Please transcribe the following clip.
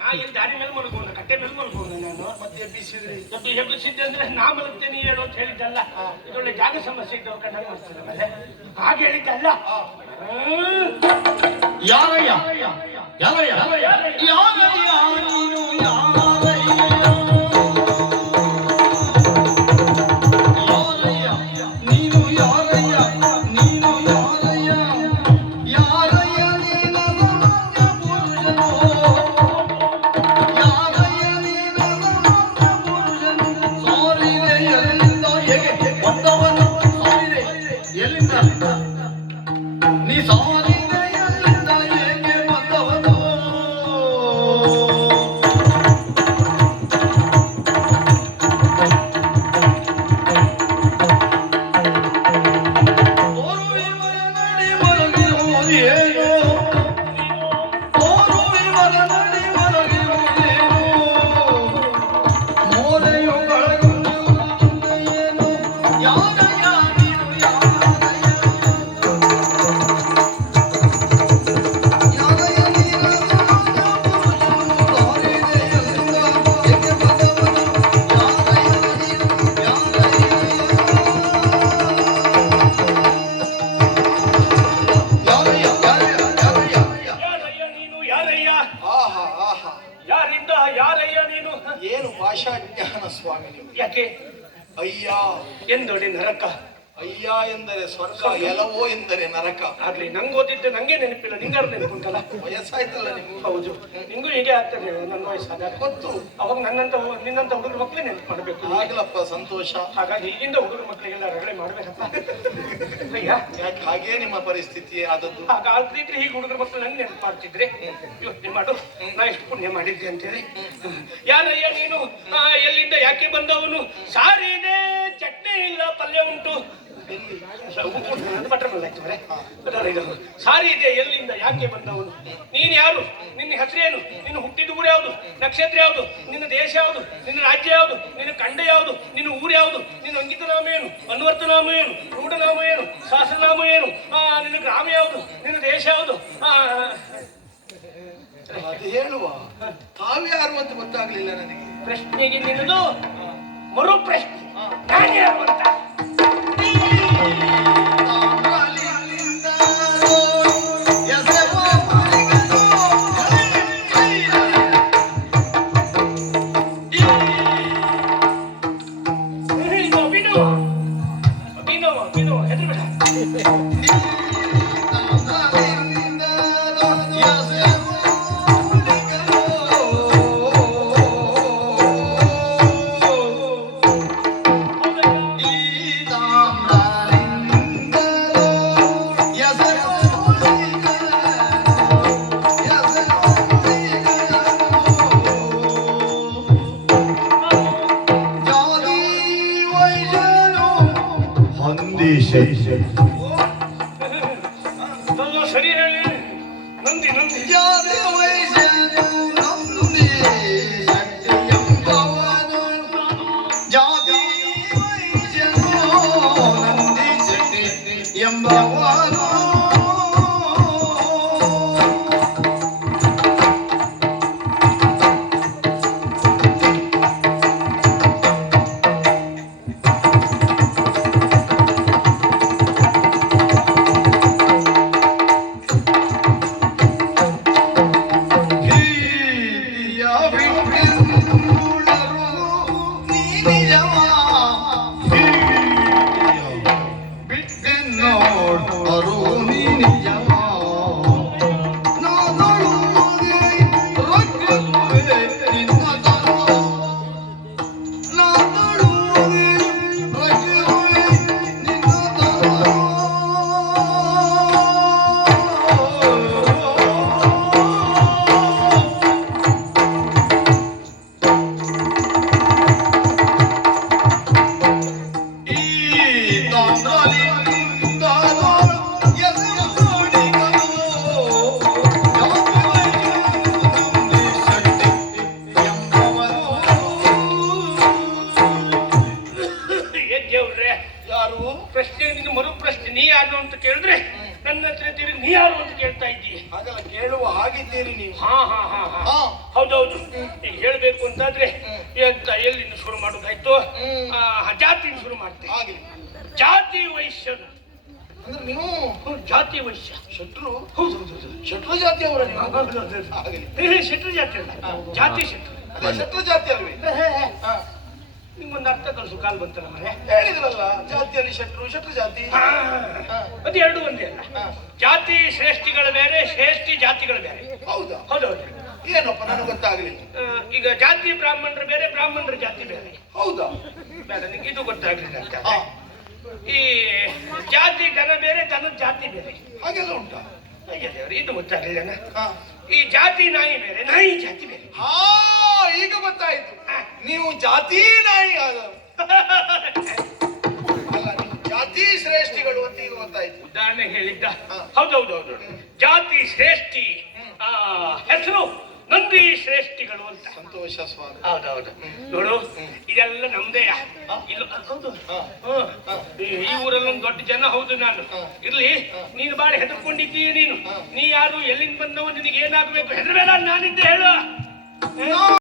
ನಾ ಎಲ್ಲಿ ದಾರಿ ಮೇಲೆ ಮಲ್ಕೋಣ ಕಟ್ಟೆ ಮೇಲೆ ಮಲ್ಕೋಣ ನಾನು? ಮತ್ತೆ ಎಬ್ಬಿಸಿದ್ರಿ? ದೊಡ್ಡ ಎಬ್ಬಿಸಿದ್ದೆ ಅಂದ್ರೆ ನಾ ಮಲಗ್ತೇನೆ ಹೇಳು ಅಂತ ಹೇಳಿದ್ದಲ್ಲ. ಇದೊಳ್ಳೆ ಜಾಗ ಸಮಸ್ಯೆ ಇದ್ದವ ಕಣ್ಣಾಗ ಮಾಡ್ತಾರೆ ಮೇಲೆ ಹಾಗೆ ಹೇಳಿದ್ದಲ್ಲ. ಯಾರಯ್ಯ? ಯಾರಯ್ಯ? ಯಾರಯ್ಯ? ಯಾರಯ್ಯ? ಏನು ಭಾಷಾಜ್ಞಾನ ಸ್ವಾಮಿ ಯಾಕೆ? ಅಯ್ಯ. ಎಂದೊಡೆ ನರಕ. ಅಯ್ಯ ಎಂದರೆ ಸ್ವರ್ಗ ಎಲವೋ ಎಂದರೆ ನರಕ. ಆಗ್ಲಿ ನಂಗೆ ಓದಿದ್ದೆ ನಂಗೆ ನೆನಪಿಲ್ಲ ನಿಂಗಾರು ನೆನಪುಂಟಲ್ಲ? ವಯಸ್ಸಾಯ್ತಲ್ಲ ನಿಮ್ಗೆ? ಹೌದು. ನಿಂಗೂ ಹೀಗೆ ಆಗ್ತದೆ ನನ್ನ ವಯಸ್ಸಾದಾಗ. ಗೊತ್ತು. ಅವಾಗ ನನ್ನಂತ ನಿನ್ನಂತ ಹುಡುಗರ ಮಕ್ಕಳೇ ನೆನಪು ಮಾಡಬೇಕು. ಆಗ್ಲಪ್ಪ ಸಂತೋಷ. ಹಾಗಾಗಿ ಈಗಿಂದ ಹುಡುಗರ ಮಕ್ಕಳಿಗೆಲ್ಲ ರಗಳೆ ಮಾಡ್ಬೇಕಪ್ಪ. ಅಯ್ಯ. ಯಾಕೆ? ಹಾಗೇ ನಿಮ್ಮ ಪರಿಸ್ಥಿತಿ ಆದದ್ದು. ಆಗ ಆಗ್ತಿದ್ರೆ ಹೀಗೆ ಹುಡುಗರ ಮಕ್ಕಳು ನಂಗೆ ನೆನಪು ಮಾಡ್ತಿದ್ರೆ ಯೋಚನೆ ಮಾಡು. ನಾ ಎಷ್ಟು ಪುಣ್ಯ ಮಾಡಿದ್ದೆ ಅಂತೇಳಿ. ಯಾರಯ್ಯ ನೀನು? ಆ, ಎಲ್ಲಿಂದ ಯಾಕೆ ಬಂದವನು? ಸಾರಿ ಇದೆ ಚಟ್ನಿ ಇಲ್ಲ ಪಲ್ಯ ಉಂಟು. ಸಾರಿ ಇದೆ ಎಲ್ಲಿಂದ ಯಾಕೆ ಬಂದವನು? ನೀನು ಯಾರು? ನಿನ್ನ ಹೆಸರೇನು ನಿನ್ನ ಹುಟ್ಟಿದ ಊರು ಯಾವುದು? ನಕ್ಷತ್ರ ಯಾವುದು? ನಿನ್ನ ದೇಶ ಯಾವುದು? ನಿನ್ನ ರಾಜ್ಯ ಯಾವುದು? ನಿನ್ನ ಖಂಡ ಯಾವುದು? ನಿನ್ನ ಊರು ಯಾವುದು? ನಿನ್ನ ಅಂಕಿತ ನಾಮ ಏನು? ಅನ್ವರ್ತ ನಾಮ ಏನು? ರೂಢನಾಮ ಏನು? ಸಹಸ್ರನಾಮ ಏನು? ಆ, ನಿನ್ನ ಗ್ರಾಮ ಯಾವುದು? ನಿನ್ನ ದೇಶ ಯಾವುದು? ಅದು ಹೇಳುವ. ತಾವ್ಯಾರು ಅಂತ ಗೊತ್ತಾಗ್ಲಿಲ್ಲ ನನಗೆ. ಪ್ರಶ್ನೆಗೆ ನಿನ್ನದು ಮರು ಪ್ರಶ್ನೆ ನಾನು ಯಾರು ಅಂತ? ಇದು ಅದು ಸರಿ ಹೇಳಿ ನಂದಿ ನಂದಿ ಅಂತ ಕೇಳಿದ್ರೆ ನನ್ನ ಹತ್ರ ಇದ್ದೀರಿ ನೀ ಯಾರು ಅಂತ ಕೇಳ್ತಾ ಇದ್ದೀವಿ ಹಾಗಲ್ಲ ಕೇಳುವ ಹಾಗಿದ್ದೀರಿ ನೀವು. ಹಾ ಹಾ ಹಾ ಹಾ. ಹೌದೌದು. ಈಗ ಹೇಳ್ಬೇಕು ಅಂತಾದ್ರೆ ಎಂತ ಎಲ್ಲಿಂದ ಶುರು ಮಾಡೋದಾಯ್ತು? ಆ, ಶುರು ಮಾಡ್ತೀವಿ ಹಾಗೆ. ಜಾತಿ ವೈಶ್ಯರು ಅಂದ್ರೆ ನೀವು ಜಾತಿ ವೈಶ್ಯ. ಶತ್ರು? ಹೌದು ಹೌದು ಹೌದು. ಶತ್ರು ಜಾತಿ ಅವರ ನೀವು ಜಾತಿ ಜಾತಿ ಶತ್ರು. ಶತ್ರು ಜಾತಿ ಅಲ್ವೇ? ಕಾಲ್ ಬಂತಲ್ಲ ಮರೆ? ಹೇಳಿದ್ರಲ್ಲ ಜಾತಿಯಲ್ಲಿ ಶತ್ರು ಶತ್ರು ಜಾತಿ. ಅದು ಎರಡು ಒಂದೇ ಅಲ್ಲ. ಜಾತಿ ಶ್ರೇಷ್ಠಿಗಳ ಬೇರೆ ಶ್ರೇಷ್ಠಿ ಜಾತಿಗಳು ಬೇರೆ. ಹೌದಾ. ಹೌದು ಏನಪ್ಪ ನನಗೆ ಗೊತ್ತಾಗ್ಲಿಲ್ಲ. ಈಗ ಜಾತಿ ಬ್ರಾಹ್ಮಣರು ಬೇರೆ ಬ್ರಾಹ್ಮಣರ ಜಾತಿ ಬೇರೆ. ಹೌದಾ. ಬೇಡ ನಿಂಗೆ ಇದು ಗೊತ್ತಾಗ್ಲಿಲ್ಲ ಅಂತ. ಈ ಜಾತಿ ಜನ ಬೇರೆ ಜನದ ಜಾತಿ ಬೇರೆ. ಹಾಗೆಲ್ಲ ಉಂಟಾ? ಅಯ್ಯ ದೇವ್ರೆ, ಇದು ಗೊತ್ತಾಗ್ಲಿಲ್ಲ ಈ ಜಾತಿ ನಾಯಿ ಬೇರೆ ನಾಯಿ ಜಾತಿ ಬೇರೆ. ಹಾ ಈಗ ಗೊತ್ತಾಯ್ತು. ನೀವು ಜಾತಿ ನಾಯಿ ಆದ ಅಲ್ಲ ನೀವು ಜಾತಿ ಶ್ರೇಷ್ಠಿಗಳು ಅಂತ ಈಗ ಗೊತ್ತಾಯ್ತು. ಉದಾಹರಣೆ ಹೇಳಿದ್ದ? ಹೌದೌದು ಹೌದೌದೌದು. ಜಾತಿ ಶ್ರೇಷ್ಠಿ ಆ ಹೆಸರು ನಂದಿ ಶ್ರೇಷ್ಠಿಗಳು ಅಂತ. ಸಂತೋಷ ಸ್ವಾಮಿ ಹೌದೌದು. ನೋಡು ಇದೆಲ್ಲ ನಮ್ದೇ. ಇಲ್ಲ ಹೌದು. ಈ- ಊರಲ್ಲೊಂದು ಊರಲ್ಲಿ ಒಂದು ದೊಡ್ಡ ಜನ ಹೌದು ನಾನು. ಇರ್ಲಿ. ನೀನು ಬಾಳ ಹೆದರ್ಕೊಂಡಿದ್ದೀಯ ನೀನು? ನೀ ಯಾರು ಎಲ್ಲಿಂದ ಬಂದವ ನಿನಗೆ ಏನಾಗಬೇಕು? ಹೆದರ್ಬೇಡ ನಾನಿದ್ದೆ ಹೇಳು.